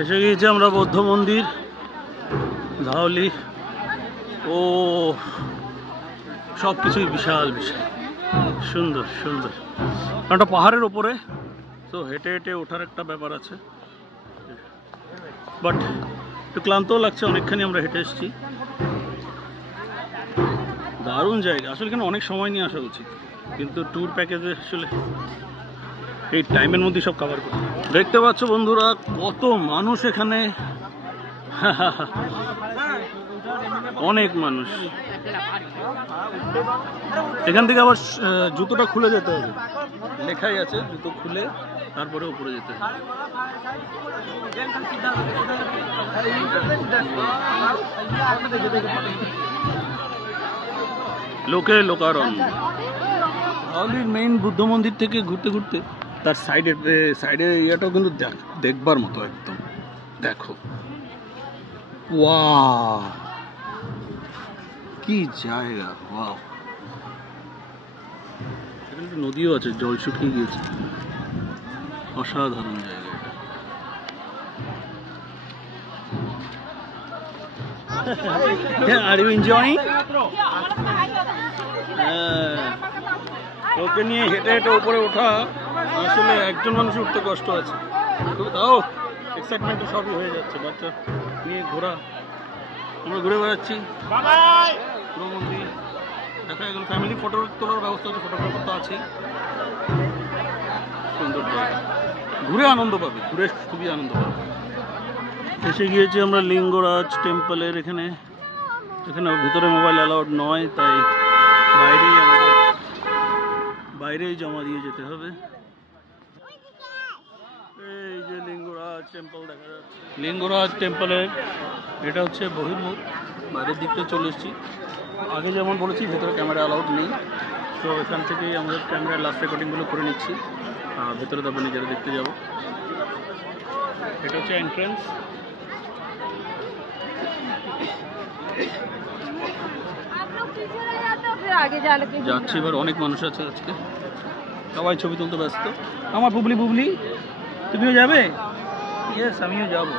এসে গিয়েছি আমরা বৌদ্ধ মন্দির ধাওলি। ও সব কিছুই বিশাল বিশাল সুন্দর সুন্দর, একটা পাহাড়ের ওপরে, তো হেঁটে হেঁটে ওঠার একটা ব্যাপার আছে, বাট একটু ক্লান্তও লাগছে, অনেকখানি আমরা হেঁটে এসেছি। দারুণ জায়গা, আসলে এখানে অনেক সময় নিয়ে আসা উচিত, কিন্তু ট্যুর প্যাকেজে আসলে এই টাইমের মধ্যে সব কভার করতে। দেখতে পাচ্ছ বন্ধুরা কত মানুষ এখানে, অনেক মানুষ। এখান থেকে আবার জুতোটা খুলে যেতে হবে, লেখাই আছে জুতো খুলে তারপরে উপরে যেতে হবে। লোকে লোকারণ্য। ধাওলির মেইন বুদ্ধ মন্দির থেকে ঘুরতে ঘুরতে তার সাইডে ইয়েটাও কিন্তু দেখবার মতো একদম। দেখো ওয়াও কি জায়গা, ওয়াও। এখানে তো নদীও আছে, জল শুকিয়ে গিয়েছে, অসাধারণ জায়গা এটা। Are you enjoying? ওকে নিয়ে হেঁটে হেঁটে উপরে ওঠা, আসলে একজন মানুষ উঠতে কষ্ট আছে, তাও এক্সাইটমেন্ট সবই হয়ে যাচ্ছে। বাচ্চা নিয়ে ঘোরা, আমরা ঘুরে বেড়াচ্ছি পুরো মন্দির দেখা গেল। ফ্যামিলি ফটো তোলার ব্যবস্থা আছে, ফটোগ্রাফার তো আছেই। সুন্দর জায়গা, ঘুরে আনন্দ পাবে, ঘুরে খুবই আনন্দ পাবে। এসে গিয়েছি আমরা লিঙ্গরাজ টেম্পলের এখানে। এখানে ভিতরে মোবাইল অ্যালাউড নয়, তাই বাইরেই জমা দিয়ে যেতে হবে। এই যে লিঙ্গরাজ টেম্পল দেখা যাচ্ছে, লিঙ্গরাজ টেম্পলের এটা হচ্ছে বহির্মুখ, বাইরের দিকটা চলে এসেছি। আগে যেমন বলেছি ভেতরে ক্যামেরা অ্যালাউড নেই, তো এখান থেকেই আমাদের ক্যামেরার লাস্ট রেকর্ডিংগুলো করে নিচ্ছি, ভেতরে তারপর নিজেরা দেখতে যাব। এটা হচ্ছে এন্ট্রান্স। যাচ্ছি এবার, অনেক মানুষ আছে আজকে, সবাই ছবি তুলতে ব্যস্ত। আমার বুবলি তুমিও যাবে? ইয়েস, আমিও যাবো।